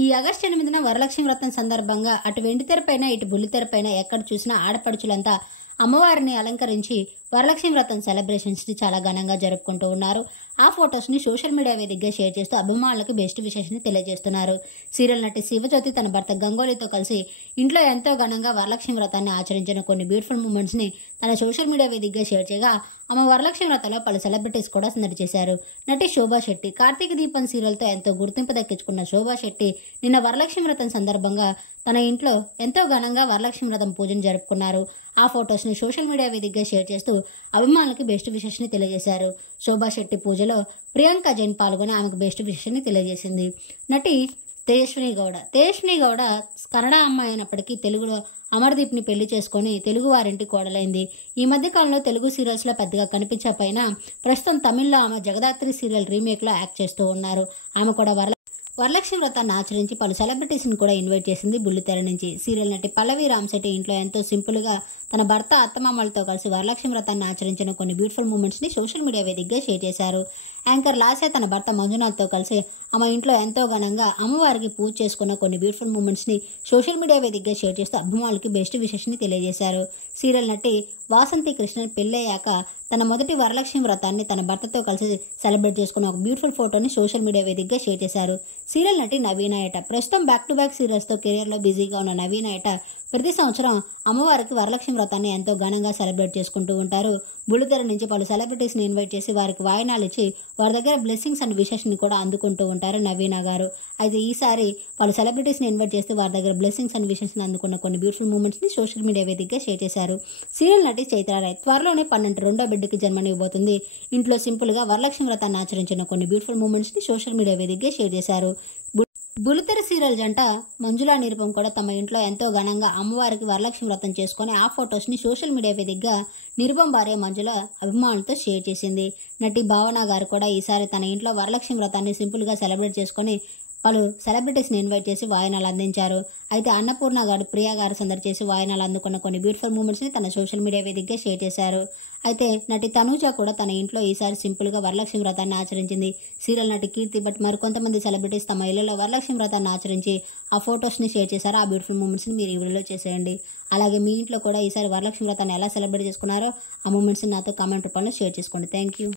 ఈ ఆగస్టు 8న వరలక్ష్మి వ్రతం సందర్భంగా అటు వెండితెరపైన ఇటు బుల్లితెరపైన ఎక్కడ చూసినా ఆడపడుచులంతా అమ్మవారిని అలంకరించి వరలక్ష్మి వ్రతం సెలబ్రేషన్స్ ని చాలా ఘనంగా జరుపుకుంటూ ఉన్నారు. ఆ ఫొటోస్ ని సోషల్ మీడియా వేదికగా షేర్ చేస్తూ అభిమానులకు బెస్ట్ విషెస్ ని తెలియజేస్తున్నారు. సీరియల్ నటి శివజ్యోతి తన భర్త గంగోలీతో కలిసి ఇంట్లో ఎంతో ఘనంగా వరలక్ష్మి వ్రతాన్ని ఆచరించిన కొన్ని బ్యూటిఫుల్ మూమెంట్స్ ని తన సోషల్ మీడియా వేదికగా షేర్ చేయగా ఆమె వరలక్ష్మి వ్రతంలో పలు సెలబ్రిటీస్ కూడా సందడి చేశారు. నటి శోభా శెట్టి కార్తీక దీపం సీరియల్ తో ఎంతో గుర్తింపు దక్కించుకున్న శోభా శెట్టి నిన్న వరలక్ష్మి వ్రతం సందర్భంగా తన ఇంట్లో ఎంతో ఘనంగా వరలక్ష్మి వ్రతం పూజను జరుపుకున్నారు. ఆ ఫొటోస్ ని సోషల్ మీడియా వేదికగా షేర్ చేస్తూ అభిమానులకు బెస్ట్ విషెస్ ని తెలియజేశారు. శోభా శెట్టి పూజలో ప్రియాంక జైన్ పాల్గొని ఆమెకు బెస్ట్ విషెస్ ని తెలియజేసింది. నటి తేజస్విని గౌడ కన్నడ అమ్మాయి అయినప్పటికీ తెలుగులో అమర్దీప్ ని పెళ్లి చేసుకుని తెలుగు వారింటి కోడలైంది. ఈ మధ్య కాలంలో తెలుగు సీరియల్స్ లో పెద్దగా కనిపించకపోయినా ప్రస్తుతం తమిళ్లో ఆమె జగదాత్రి సీరియల్ రీమేక్ లో యాక్ట్ చేస్తూ ఉన్నారు. ఆమె కూడా వరలక్ష్మి వ్రతాన్ని ఆచరించి పలు సెలబ్రిటీస్ ని కూడా ఇన్వైట్ చేసింది బుల్లితెర నుంచి. సీరియల్ నటి పల్లవి రామ్శెట్టి ఇంట్లో ఎంతో సింపుల్ గా తన భర్త అత్తమామలతో కలిసి వరలక్ష్మి వ్రతాన్ని ఆచరించిన కొన్ని బ్యూటిఫుల్ మూమెంట్స్ ని సోషల్ మీడియా వేదికగా షేర్ చేశారు. యాంకర్ లాస్య తన భర్త మంజునాథ్ తో కలిసి ఆమె ఇంట్లో ఎంతో ఘనంగా అమ్మవారికి పూజ చేసుకున్న కొన్ని బ్యూటిఫుల్ మూమెంట్స్ ని సోషల్ మీడియా వేదికగా షేర్ చేస్తూ అభిమానులకి బెస్ట్ విషెస్ ని తెలియజేశారు. సీరియల్ నటి వాసంతి కృష్ణన్ పెళ్లయ్యాక తన మొదటి వరలక్ష్మి వ్రతాన్ని తన భర్తతో కలిసి సెలబ్రేట్ చేసుకున్న ఒక బ్యూటిఫుల్ ఫోటోని సోషల్ మీడియా వేదికగా షేర్ చేశారు. సీరియల్ నటి నవీన ఏట ప్రస్తుతం బ్యాక్ టు బ్యాక్ సీరియల్స్ తో కెరియర్ లో బిజీగా ఉన్న నవీన ఏట ప్రతి సంవత్సరం అమ్మవారికి వరలక్ష్మి వ్రతాన్ని ఎంతో ఘనంగా సెలబ్రేట్ చేసుకుంటూ ఉంటారు. బుల్లితెర నుంచి పలు సెలబ్రిటీస్ ని ఇన్వైట్ చేసి వారికి వాయినాలు ఇచ్చి వారి దగ్గర బ్లెస్సింగ్స్ అండ్ విషెస్ ని కూడా అందుకుంటూ ఉంటారు నవీన గారు. అయితే ఈసారి పలు సెలబ్రిటీస్ ని ఇన్వైట్ చేసి వారి దగ్గర బ్లెస్సింగ్స్ అండ్ విషెస్ ని అందుకున్న కొన్ని బ్యూటిఫుల్ మూమెంట్స్ ని సోషల్ మీడియా వేదికగా షేర్ చేశారు. సీరియల్ నటి చైత్రారాయ్ త్వరలోనే 12 రెండో బిడ్డకి జన్మనివ్వబోతుంది. ఇంట్లో సింపుల్ గా వరలక్ష్మి వ్రతాన్ని ఆచరించిన కొన్ని బ్యూటిఫుల్ మూమెంట్స్ ని సోషల్ మీడియా వేదికగా షేర్ చేశారు. బుల్లితెర సీరియల్ జంట మంజులా నిరుపం కూడా తమ ఇంట్లో ఎంతో ఘనంగా అమ్మవారికి వరలక్ష్మి వ్రతం చేసుకుని ఆ ఫొటోస్ ని సోషల్ మీడియా వేదికగా నిరుపం భార్య మంజుల అభిమానులతో షేర్ చేసింది. నటి భావన గారు కూడా ఈసారి తన ఇంట్లో వరలక్ష్మి వ్రతాన్ని సింపుల్ గా సెలబ్రేట్ చేసుకుని పలు సెలబ్రిటీస్ ని ఇన్వైట్ చేసి వాయినాలు అందించారు. అయితే అన్నపూర్ణ గారు ప్రియా గారు సందడి చేసి వాయినాలు అందుకున్న కొన్ని బ్యూటిఫుల్ మూమెంట్స్ ని తన సోషల్ మీడియా వేదికగా షేర్ చేశారు. అయితే నటి తనూజ కూడా తన ఇంట్లో ఈసారి సింపుల్ గా వరలక్ష్మి వ్రతాన్ని ఆచరించింది. సీరియల్ నటి కీర్తి బట్ మరికొంతమంది సెలబ్రిటీస్ తమ ఇళ్లలో వరలక్ష్మి వ్రతాన్ని ఆచరించి ఆ ఫొటోస్ ని షేర్ చేశారు. ఆ బ్యూటిఫుల్ మూమెంట్స్ ని మీరు ఈ వీడియోలో చేసేయండి. అలాగే మీ ఇంట్లో కూడా ఈసారి వరలక్ష్మి వ్రతాన్ని ఎలా సెలబ్రేట్ చేసుకున్నారో ఆ మూమెంట్స్ ని నాతో కామెంట్ రూపంలో షేర్ చేసుకోండి. Thank you.